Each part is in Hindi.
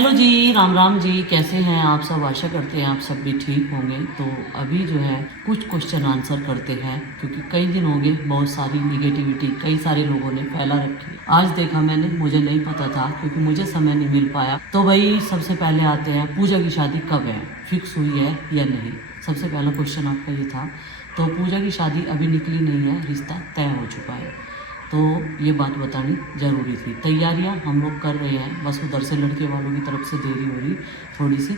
हेलो जी, राम राम जी। कैसे हैं आप सब? आशा करते हैं आप सब भी ठीक होंगे। तो अभी जो है कुछ क्वेश्चन आंसर करते हैं, क्योंकि कई दिन हो गए बहुत सारी निगेटिविटी कई सारे लोगों ने फैला रखी। आज देखा मैंने, मुझे नहीं पता था क्योंकि मुझे समय नहीं मिल पाया। तो भाई सबसे पहले आते हैं, पूजा की शादी कब है, फिक्स हुई है या नहीं? सबसे पहला क्वेश्चन आपका ये था। तो पूजा की शादी अभी निकली नहीं है, रिश्ता तय हो चुका है। तो ये बात बतानी ज़रूरी थी। तैयारियां हम लोग कर रहे हैं, बस उधर से लड़के वालों की तरफ से देरी हो रही थोड़ी सी।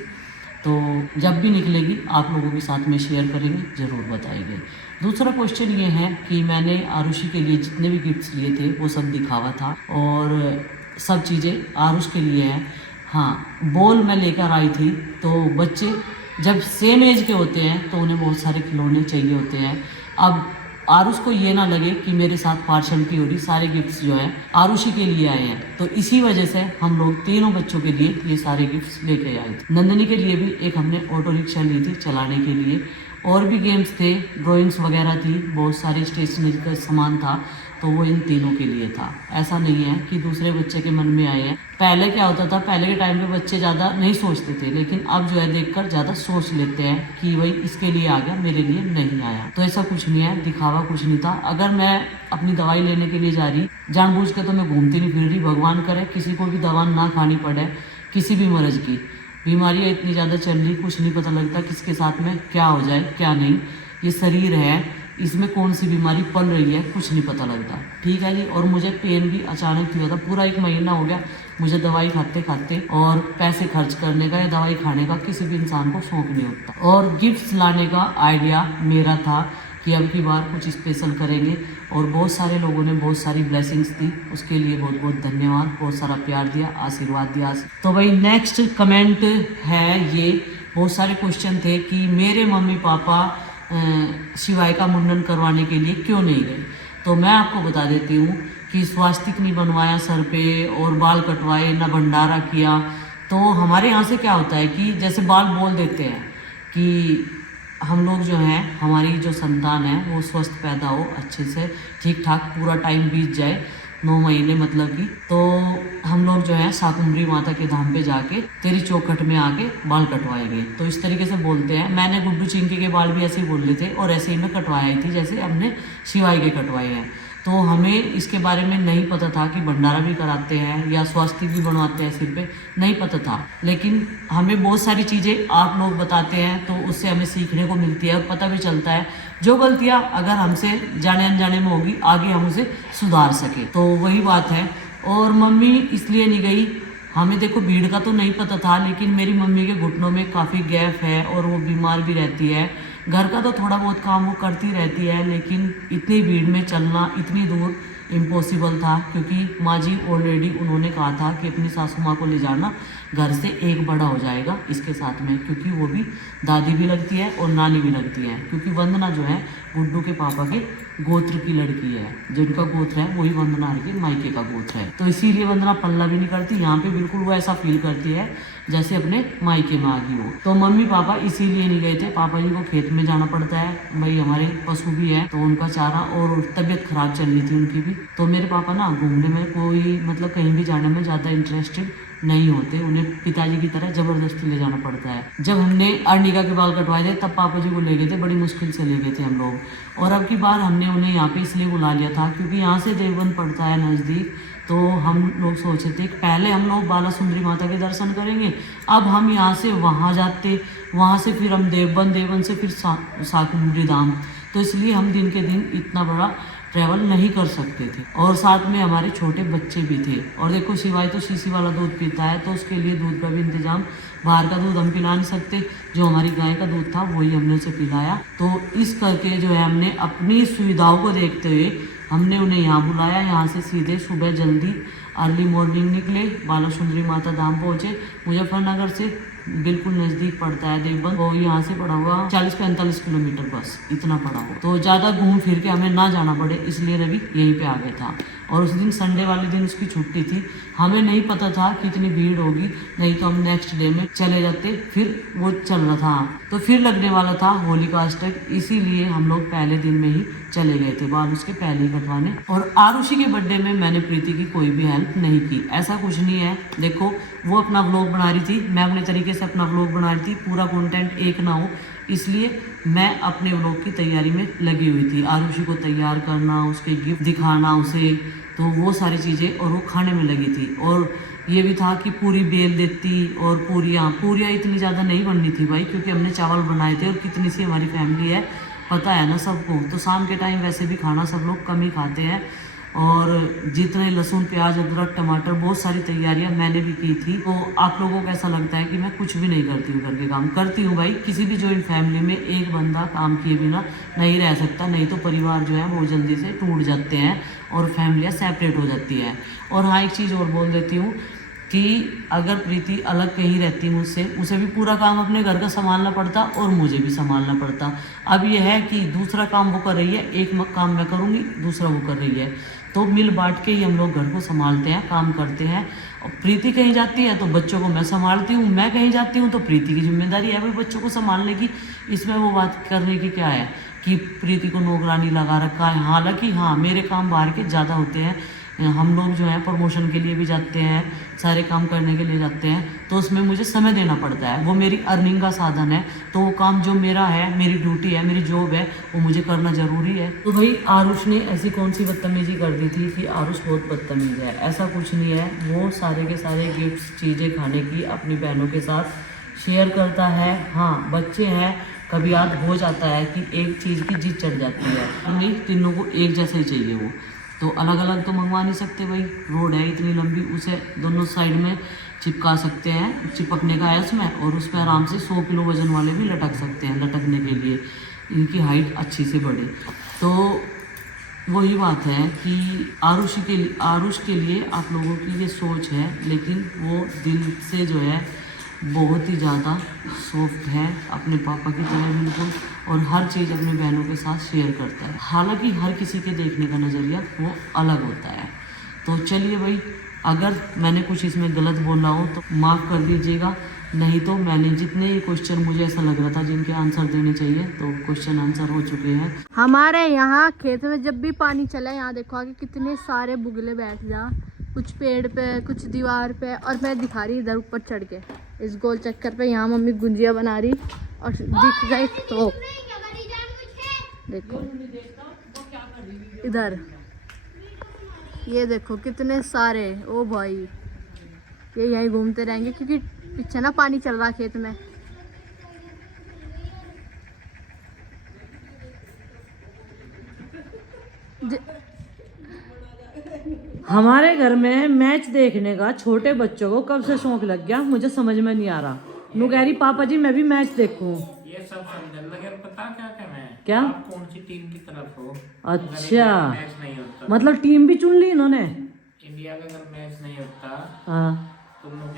तो जब भी निकलेगी आप लोगों के साथ में शेयर करेंगे, ज़रूर बताएंगे। दूसरा क्वेश्चन ये है कि मैंने आरुषि के लिए जितने भी गिफ्ट्स लिए थे वो सब दिखावा था, और सब चीज़ें आरुष के लिए हैं। हाँ, बॉल मैं लेकर आई थी। तो बच्चे जब सेम एज के होते हैं तो उन्हें बहुत सारे खिलौने चाहिए होते हैं। अब आरुष को ये ना लगे कि मेरे साथ पार्शलिटी हो रही, सारे गिफ्ट्स जो हैं आरुषि के लिए आए हैं। तो इसी वजह से हम लोग तीनों बच्चों के लिए ये सारे गिफ्ट्स लेके आए थे। नंदनी के लिए भी एक हमने ऑटो रिक्शा ली थी चलाने के लिए, और भी गेम्स थे, ड्राइंग्स वगैरह थी, बहुत सारे स्टेशनरी का सामान था। तो वो इन तीनों के लिए था। ऐसा नहीं है कि दूसरे बच्चे के मन में आए हैं। पहले क्या होता था, पहले के टाइम पे बच्चे ज़्यादा नहीं सोचते थे, लेकिन अब जो है देखकर ज़्यादा सोच लेते हैं कि भाई इसके लिए आ गया, मेरे लिए नहीं आया। तो ऐसा कुछ नहीं है, दिखावा कुछ नहीं था। अगर मैं अपनी दवाई लेने के लिए जा रही जानबूझ के, तो मैं घूमती नहीं फिर रही। भगवान करे किसी को भी दवा ना खानी पड़े, किसी भी मर्ज की। बीमारियाँ इतनी ज़्यादा चल रही, कुछ नहीं पता लगता किसके साथ में क्या हो जाए क्या नहीं। ये शरीर है, इसमें कौन सी बीमारी पल रही है कुछ नहीं पता लगता। ठीक है जी। और मुझे पेन भी अचानक हुआ था, पूरा 1 महीना हो गया मुझे दवाई खाते खाते, और पैसे खर्च करने का या दवाई खाने का किसी भी इंसान को शौक नहीं होता। और गिफ्ट्स लाने का आइडिया मेरा था कि अब की बार कुछ स्पेशल करेंगे, और बहुत सारे लोगों ने बहुत सारी ब्लेसिंग्स दी, उसके लिए बहुत बहुत धन्यवाद। बहुत सारा प्यार दिया, आशीर्वाद दिया। तो भाई नेक्स्ट कमेंट है ये। बहुत सारे क्वेश्चन थे कि मेरे मम्मी पापा शिवाय का मुंडन करवाने के लिए क्यों नहीं गए। तो मैं आपको बता देती हूँ कि स्वास्तिक नहीं बनवाया सर पे, और बाल कटवाए ना, भंडारा किया। तो हमारे यहाँ से क्या होता है कि जैसे बाल बोल देते हैं कि हम लोग जो हैं, हमारी जो संतान है वो स्वस्थ पैदा हो, अच्छे से ठीक ठाक पूरा टाइम बीत जाए, 9 महीने मतलब कि। तो हम लोग जो है शाकुंभरी माता के धाम पे जाके तेरी चौखट में आके बाल कटवाएंगे। तो इस तरीके से बोलते हैं। मैंने गुड्डू चिंकी के बाल भी ऐसे ही बोल रहे थे, और ऐसे ही मैं कटवाई थी जैसे हमने शिवाई के कटवाए हैं। तो हमें इसके बारे में नहीं पता था कि भंडारा भी कराते हैं या स्वास्तिक भी बनवाते हैं सिर पे, नहीं पता था। लेकिन हमें बहुत सारी चीज़ें आप लोग बताते हैं, तो उससे हमें सीखने को मिलती है और पता भी चलता है जो गलतियां अगर हमसे जाने अनजाने में होगी, आगे हम उसे सुधार सके। तो वही बात है। और मम्मी इसलिए नहीं गई, हमें देखो भीड़ का तो नहीं पता था, लेकिन मेरी मम्मी के घुटनों में काफ़ी गैप है और वो बीमार भी रहती है। घर का तो थोड़ा बहुत काम वो करती रहती है, लेकिन इतनी भीड़ में चलना इतनी दूर इम्पॉसिबल था, क्योंकि माँ जी ऑलरेडी उन्होंने कहा था कि अपनी सासू माँ को ले जाना, घर से एक बड़ा हो जाएगा इसके साथ में, क्योंकि वो भी दादी भी लगती है और नानी भी लगती है। क्योंकि वंदना जो है गुड्डू के पापा के गोत्र की लड़की है, जिनका गोत्र है वही वंदना के मायके का गोत्र है। तो इसीलिए वंदना पल्ला भी नहीं करती, यहाँ पे बिल्कुल वो ऐसा फील करती है जैसे अपने मायके में आ गई हो। तो मम्मी पापा इसीलिए नहीं गए थे। पापा जी को खेत में जाना पड़ता है, भाई हमारे पशु भी है तो उनका चारा, और तबीयत खराब चल रही थी उनकी भी। तो मेरे पापा ना घूमने में कोई मतलब कहीं भी जाने में ज़्यादा इंटरेस्टेड नहीं होते, उन्हें पिताजी की तरह जबरदस्ती ले जाना पड़ता है। जब हमने अर्निका के बाल कटवाए थे तब पापा जी को ले गए थे, बड़ी मुश्किल से ले गए थे हम लोग। और अब की बार हमने उन्हें यहाँ पे इसलिए बुला लिया था क्योंकि यहाँ से देवबंद पड़ता है नज़दीक। तो हम लोग सोचे थे कि पहले हम लोग बाला सुंदरी माता के दर्शन करेंगे, अब हम यहाँ से वहाँ जाते, वहाँ से फिर हम देवबंद से फिर शाकुंभरी धाम। तो इसलिए हम दिन के दिन इतना बड़ा ट्रैवल नहीं कर सकते थे, और साथ में हमारे छोटे बच्चे भी थे। और देखो शिवाय तो शीशी वाला दूध पीता है, तो उसके लिए दूध का भी इंतजाम, बाहर का दूध हम पिला नहीं सकते, जो हमारी गाय का दूध था वही हमने उसे पिलाया। तो इस करके जो है हमने अपनी सुविधाओं को देखते हुए हमने उन्हें यहाँ बुलाया। यहाँ से सीधे सुबह जल्दी अर्ली मॉर्निंग निकले, बाला सुंदरी माता धाम पहुँचे। मुजफ्फरनगर से बिल्कुल नज़दीक पड़ता है देवबंद, और यहाँ से पड़ा हुआ 40-45 किलोमीटर, बस इतना पड़ा हुआ। तो ज़्यादा घूम फिर के हमें ना जाना पड़े, इसलिए रवि यहीं पे आ गया था। और उस दिन संडे वाले दिन उसकी छुट्टी थी, हमें नहीं पता था कि इतनी भीड़ होगी, नहीं तो हम नेक्स्ट डे में चले जाते। फिर वो चल रहा था तो फिर लगने वाला था होलिका अष्टक, इसीलिए हम लोग पहले दिन में ही चले गए थे बाल उसके पहले ही कटवाने। और आरुषि के बर्थडे में मैंने प्रीति की कोई भी हेल्प हेल्प नहीं की। ऐसा कुछ नहीं है, देखो वो अपना व्लॉग बना रही थी, मैं अपने तरीके से अपना व्लॉग बना रही थी, पूरा कंटेंट एक ना हो इसलिए मैं अपने व्लॉग की तैयारी में लगी हुई थी। आरुषि को तैयार करना, उसके गिफ्ट दिखाना उसे, तो वो सारी चीज़ें, और वो खाने में लगी थी। और ये भी था कि पूरी बेल देती और पूरियाँ इतनी ज़्यादा नहीं बननी थी भाई, क्योंकि हमने चावल बनाए थे और कितनी सी हमारी फैमिली है पता है ना सबको। तो शाम के टाइम वैसे भी खाना सब लोग कम ही खाते हैं, और जितने लहसुन प्याज अदरक टमाटर बहुत सारी तैयारियां मैंने भी की थी। तो आप लोगों को ऐसा लगता है कि मैं कुछ भी नहीं करती हूँ, घर के काम करती हूँ भाई। किसी भी जॉइंट फैमिली में एक बंदा काम किए बिना नहीं रह सकता, नहीं तो परिवार जो है बहुत जल्दी से टूट जाते हैं और फैमिलियाँ सेपरेट हो जाती है। और हाँ, एक चीज़ और बोल देती हूँ कि अगर प्रीति अलग कहीं रहती मुझसे, उसे भी पूरा काम अपने घर का संभालना पड़ता और मुझे भी संभालना पड़ता। अब यह है कि दूसरा काम वो कर रही है, एक काम मैं करूँगी, दूसरा वो कर रही है, तो मिल बांट के ही हम लोग घर को संभालते हैं, काम करते हैं। और प्रीति कहीं जाती है तो बच्चों को मैं संभालती हूँ, मैं कहीं जाती हूँ तो प्रीति की जिम्मेदारी है भाई बच्चों को संभालने की। इसमें वो बात करने की क्या है कि प्रीति को नौकरानी लगा रखा है। हालांकि हाँ, मेरे काम बाहर के ज़्यादा होते हैं, हम लोग जो है प्रमोशन के लिए भी जाते हैं, सारे काम करने के लिए जाते हैं, तो उसमें मुझे समय देना पड़ता है, वो मेरी अर्निंग का साधन है। तो वो काम जो मेरा है, मेरी ड्यूटी है, मेरी जॉब है, वो मुझे करना ज़रूरी है। तो भाई आरुष ने ऐसी कौन सी बदतमीजी कर दी थी कि आरुष बहुत बदतमीज है? ऐसा कुछ नहीं है, वो सारे के सारे गिफ्ट्स चीज़ें खाने की अपनी बहनों के साथ शेयर करता है। हाँ, बच्चे हैं, कभी याद हो जाता है कि एक चीज़ की जिद चढ़ जाती है, नहीं तीनों को एक जैसा ही चाहिए वो, तो अलग अलग तो मंगवा नहीं सकते भाई। रोड है इतनी लंबी, उसे दोनों साइड में चिपका सकते हैं, चिपकने का है उसमें, और उसमें आराम से 100 किलो वजन वाले भी लटक सकते हैं, लटकने के लिए इनकी हाइट अच्छी से बढ़े। तो वही बात है कि आरुष के लिए आप लोगों की ये सोच है, लेकिन वो दिल से जो है बहुत ही ज़्यादा सॉफ्ट है, अपने पापा की तरह बिल्कुल, और हर चीज़ अपने बहनों के साथ शेयर करता है। हालांकि हर किसी के देखने का नज़रिया वो अलग होता है। तो चलिए भाई, अगर मैंने कुछ इसमें गलत बोला हो तो माफ़ कर दीजिएगा, नहीं तो मैंने जितने क्वेश्चन मुझे ऐसा लग रहा था जिनके आंसर देने चाहिए, तो क्वेश्चन आंसर हो चुके हैं। हमारे यहाँ खेत में जब भी पानी चला, यहाँ देखो आगे कितने सारे बुगले बैठ जा, कुछ पेड़ पे, कुछ दीवार पे, और मैं दिखा रही इधर ऊपर चढ़ के इस गोल चक्कर पे। यहाँ मम्मी गुंजिया बना रही, और दिख गई तो देखो इधर, ये देखो कितने सारे, ओ भाई ये यहीं घूमते रहेंगे क्योंकि पीछे ना पानी चल रहा खेत में। हमारे घर में मैच देखने का छोटे बच्चों को कब से शौक लग गया, मुझे समझ में नहीं आ रहा। नु कह रही पापा जी मैं भी मैच देखूं। ये सब समझने लगे, पता क्या है क्या? आप कौन सी टीम की तरफ हो? अच्छा, मैच नहीं होता, मतलब टीम भी चुन ली इन्होंने। इंडिया का अगर मैच नहीं होता, हाँ तुम लोग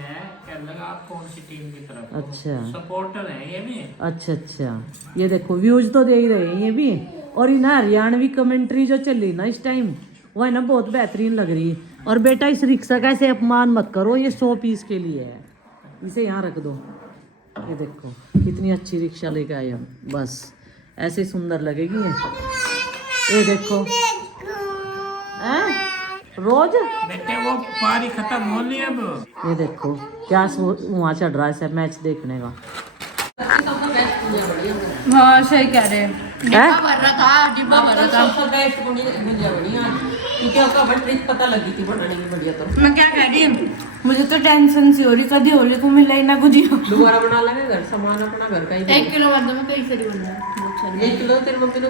क्या लगा आप कौन सी टीम की तरफ हो? अच्छा, सपोर्टर है ये भी। अच्छा, ये देखो व्यूज तो दे ही रहे हैं ये भी। और इन हरियाणवी कमेंट्री जो चल रही ना इस टाइम, वो है ना बहुत बेहतरीन लग रही है। और बेटा इस रिक्शा का ऐसे अपमान मत करो, ये 100 पीस के लिए है, इसे यहाँ रख दो। ये देखो कितनी अच्छी रिक्शा लेके आए हम, बस ऐसे सुंदर लगेगी ये देखो। रोज बेटे वो पारी खत्म हो ली अब। ये देखो क्या वहाँ चढ़ रहा है सब मैच देखने का। हाँ सही कह रहे हैं, डिब्बा भर रहा था, डिब्बा भर रहा था। क्योंकि आपका ट्रिक पता लगी थी बनाने की बढ़िया। तो मैं क्या कह रही हूँ, मुझे तो टेंशन सी हो रही, कभी होली को मिला ही ना गुजिया। दोबारा बना लेंगे, घर सामान अपना घर का ही। 1 किलो बन दो, मैं कई सारी बन रहा 1 किलो तेरी मम्मी ने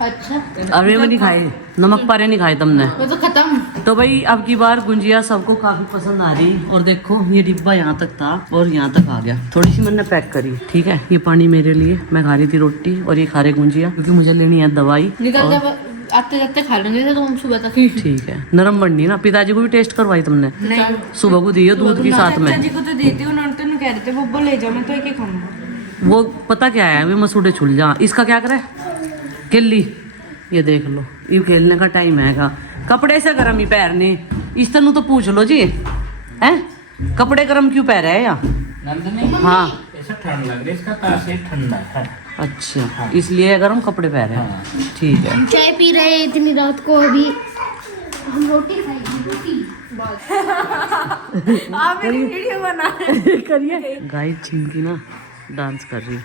अच्छा, अरे वो नहीं खाए, नमक पारे नहीं खाए तुमने। वो तो खत्म। तो भाई अब की बार गुंजिया सबको काफी पसंद आ रही, और देखो ये डिब्बा यहाँ तक था और यहाँ तक आ गया। थोड़ी सी मैंने पैक करी, ठीक है। ये पानी मेरे लिए, मैं खा रही थी रोटी, और ये खा रहे गुंजिया क्योंकि मुझे लेनी है दवाई। आते जाते खा लेंगे तो हम सुबह तक ही। ठीक है, नरम बननी ना। पिताजी को भी टेस्ट करवाई तुमने? नहीं, सुबह को दिए दूध के साथ में। जी को तो दी थी, उन्होंने तो कह रहे थे वो ले जाओ, मैं तो एक ही खाऊंगा। वो पता क्या है, वे मसूड़े छुल जा। इसका क्या करे किल्ली, ये देख लो, ये खेलने का टाइम है। कपड़े से गर्म ही पैरने, इस तरह तो पूछ लो जी हैं, कपड़े गर्म क्यों पहन रहे हैं यहाँ? हाँ ऐसा ठंड लग रही है, इसका तासीर ठंडा है। अच्छा हाँ। इसलिए गर्म कपड़े पहन रहे हैं। ठीक है, चाय पी रहे इतनी रात को, अभी हम रोटी खाएंगे। आप मेरी वीडियो बना करिए। गाइस चिंकी ना डांस कर रही है।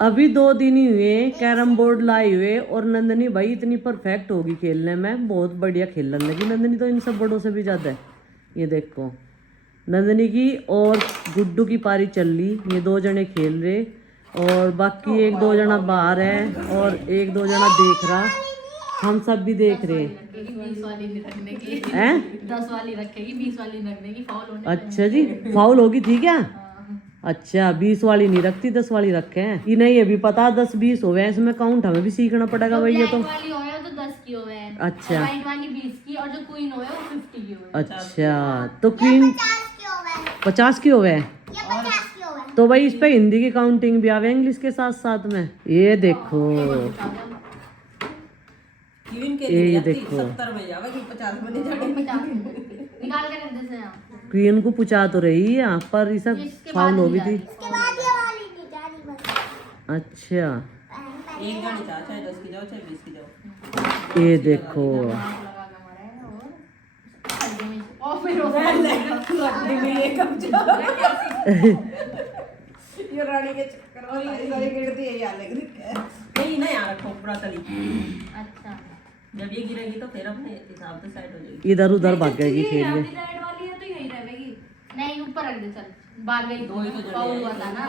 अभी 2 दिन ही हुए कैरम बोर्ड लाए हुए और नंदनी भाई इतनी परफेक्ट होगी खेलने में, बहुत बढ़िया खेलने लगी नंदनी तो इन सब बड़ों से भी ज्यादा है। ये देखो नंदनी की और गुड्डू की पारी चल रही, ये 2 जने खेल रहे और बाकी 1-2 जना बाहर है और 1-2 जना देख रहा, हम सब भी देख रहे हैं। 20 वाली नहीं रखने की, हैं 10 वाली रखेगी, 20 वाली रखने की, फाउल होने अच्छा जी, फाउल होगी थी क्या? अच्छा 20 वाली नहीं रखती, 10 वाली रखे हैं कि नहीं, अभी पता 10-20 हो गए, इसमें काउंट हमें भी सीखना पड़ेगा भैया। तो वाली होए तो 10 की होए, अच्छा वाइट वाली 20 की और जो क्वीन होए वो 50 की होए। अच्छा तो क्वीन 50 की हो गए, तो भाई इस पे हिंदी की काउंटिंग भी आवे इंग्लिश के साथ साथ में। ये देखो ये देखो निकाल के रख दे यहाँ। क्वीन को पूछा तो रही है पर इसे फाउल हो गई थी। अच्छा ये देखो ये रानी के चक्कर में सारी गिरती है यार, नहीं ना यार रखो पूरा तली। अच्छा जब ये गिरेगी तो फिर अपने हिसाब से साइड हो जाएगी। इधर उधर भाग जाएगी खेल में। रेड वाली है तो यही रहेगी, नहीं ऊपर रख दे, चल बाहर गई तो फाउल हुआ था ना।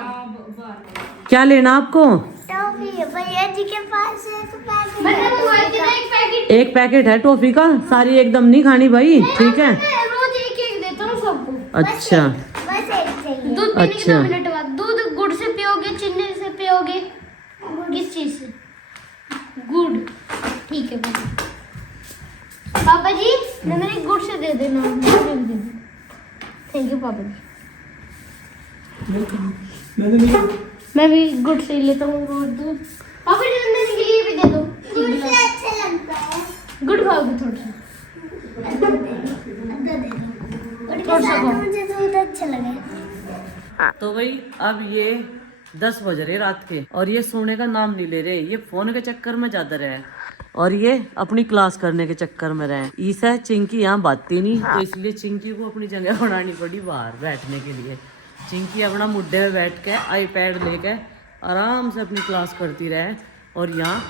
क्या लेना आपको? टॉफी भैया जी के पास है तो पैकेट मैंने मंगवाई थी ना एक पैकेट, एक पैकेट है टॉफी का, सारी एकदम नहीं खानी भाई, ठीक है? रोज एक एक देता हूँ सबको। अच्छा बस एक चाहिए। दूध पीने के अच्छा। 2 मिनट बाद, दूध गुड़ से पियोगे चीनी से पियोगे, किस चीज से? गुड़, ठीक है पापा जी, मैंने गुड़ से दे देना, थैंक यू पापा जी। मैं भी गुड़ से ही लेता हूँ रोज दूध। पापा जी नंदनी के लिए भी दे दो, गुड़ से अच्छा लगता है। गुड़ खाओगे थोड़ा सा? थोड़ा सा मुझे दूध अच्छा लगे। तो भाई अब ये 10 बज रहे रात के और ये सोने का नाम नहीं ले रहे, ये फोन के चक्कर में ज्यादा रहे और ये अपनी क्लास करने के चक्कर में रहे। ईसा चिंकी यहाँ बातती नहीं, तो इसलिए चिंकी को अपनी जगह बनानी पड़ी बाहर बैठने के लिए। चिंकी अपना मुड्ढे में बैठ के आईपैड लेके आराम से अपनी क्लास करती रहे और यहाँ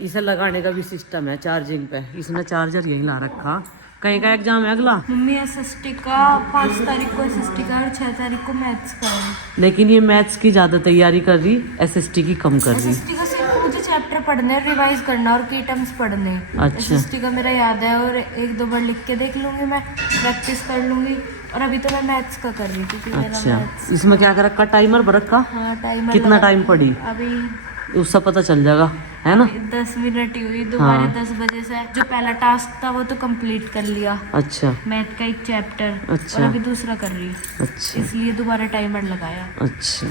इसे लगाने का भी सिस्टम है चार्जिंग पे, इसने चार्जर यहीं ला रखा। कहीं का एग्जाम है अगला? मम्मी एसएसटी का 5 तारीख को एसएसटी का और 6 तारीख को मैथ्स का है। लेकिन ये मैथ्स की ज़्यादा तैयारी कर रही, एसएसटी की कम कर रही। एसएसटी का सिर्फ मुझे चैप्टर पढ़ने हैं, रिवाइज करना और की टर्म्स पढ़ने। अच्छा। एसएसटी का मेरा याद है और 1-2 बार लिख के देख लूंगी, मैं प्रैक्टिस कर लूंगी। और अभी तो मैं मैथ्स का कर रही थी क्योंकि मेरा अच्छा मैथ्स। इसमें क्या कर रखा, टाइमर पर रखा? हाँ टाइम कितना टाइम पड़ी अभी उससे पता चल जाएगा, है ना? 10 मिनट ही हुई, दोबारा हाँ। 10 बजे से जो पहला टास्क था वो तो कंप्लीट कर लिया, अच्छा मैथ का एक चैप्टर। अच्छा। और अभी दूसरा कर रही हूँ, अच्छा इसलिए दोबारा टाइमर लगाया। अच्छा।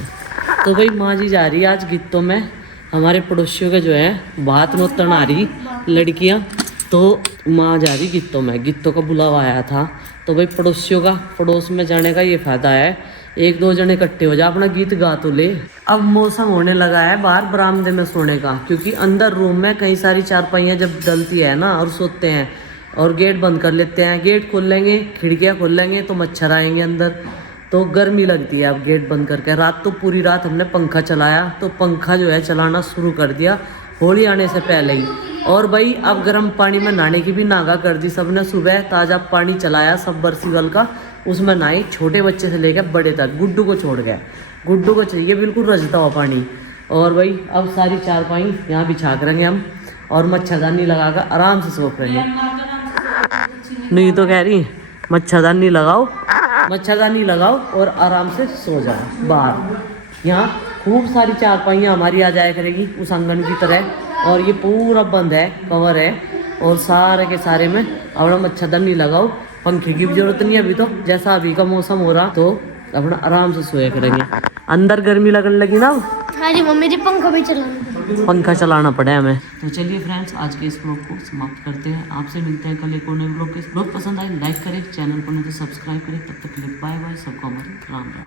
तो भाई माँ जी जा रही है आज गित्तों में, हमारे पड़ोसियों के जो है भात नोतन आ रही लड़कियाँ, तो माँ जा रही गित्तों में, गित्तों का बुलावा आया था। तो भाई पड़ोसियों का पड़ोस में जाने का ये फायदा है, 1-2 जने इकट्ठे हो जा, अपना गीत गा तो ले। अब मौसम होने लगा है बाहर बरामदे में सोने का, क्योंकि अंदर रूम में कई सारी चारपाइयाँ जब डलती है ना और सोते हैं और गेट बंद कर लेते हैं, गेट खोल लेंगे, खिड़कियाँ खोल लेंगे तो मच्छर आएंगे अंदर, तो गर्मी लगती है। अब गेट बंद करके रात तो पूरी रात हमने पंखा चलाया, तो पंखा जो है चलाना शुरू कर दिया होली आने से पहले ही। और भाई अब गर्म पानी में नहाने की भी नागा कर दी सबने, सुबह ताज़ा पानी चलाया सबमर्सिबल का, उसमें नहाई, छोटे बच्चे से लेकर बड़े तक, गुड्डू को छोड़ गया, गुड्डू को चाहिए बिल्कुल रजता हुआ पानी। और भाई अब सारी चारपाई यहाँ बिछा करेंगे हम और मच्छरदानी लगा कर आराम से सो करेंगे। नहीं तो कह रही मच्छरदानी लगाओ, मच्छरदानी लगाओ और आराम से सो जाओ बाहर। यहाँ खूब सारी चारपाइयाँ हमारी आ जाया करेगी उस आंगन की तरह, और ये पूरा बंद है, कवर है, और सारे के सारे में अपना मच्छरदानी लगाओ, पंखे की भी जरूरत नहीं है अभी, तो जैसा अभी का मौसम हो रहा तो अपना आराम से सोया करेंगे। अंदर गर्मी लगने लगी ना, हाँ जी मम्मी जी पंखा भी चलाना पंखा चलाना पड़ा है हमें। तो चलिए फ्रेंड्स, आज के इस ब्लॉग को समाप्त करते हैं। आपसे मिलते हैं कल एक और नए ब्लॉग के। ब्लॉग पसंद आए लाइक करें, चैनल को नहीं तो सब्सक्राइब करें। तब तक के लिए बाय बाय, सबको हमारे राम राम।